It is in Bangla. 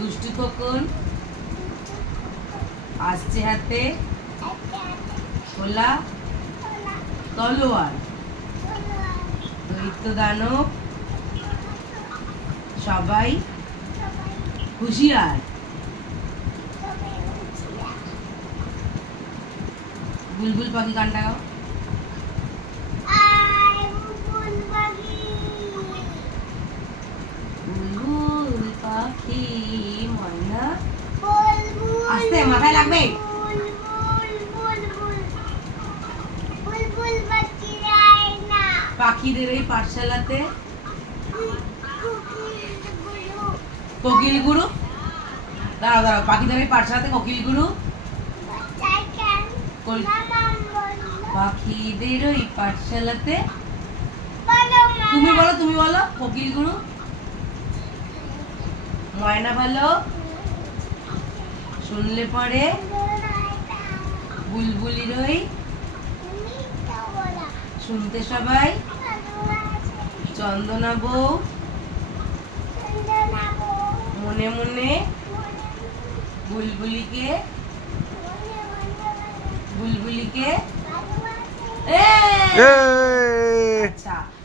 দুষ্টু খোকন আসছে হাতে খোলা তলোয়ার। দৈত্য দানব সবাই হুঁশিয়ার। বুলবুল পাখি গানটা গাও। বুলবুল পাখি ময়না আস্তে মাথায় লাগবে। পাখিদের এই পাঠশালাতে কোকিল গুরু। দাঁড়াও দাঁড়াও, পাখিদের এই পাঠশালাতে কোকিল গুরু। পাখিদের ওই পাঠশালাতে তুমি বলো, তুমি বলো। কোকিল গুরু ময়না ভালো শুনলে পরে বুলবুলির ওই শুনতে সবাই চন্দনা বউ মনে মনে বুলবুলিকে বুলবুলিকে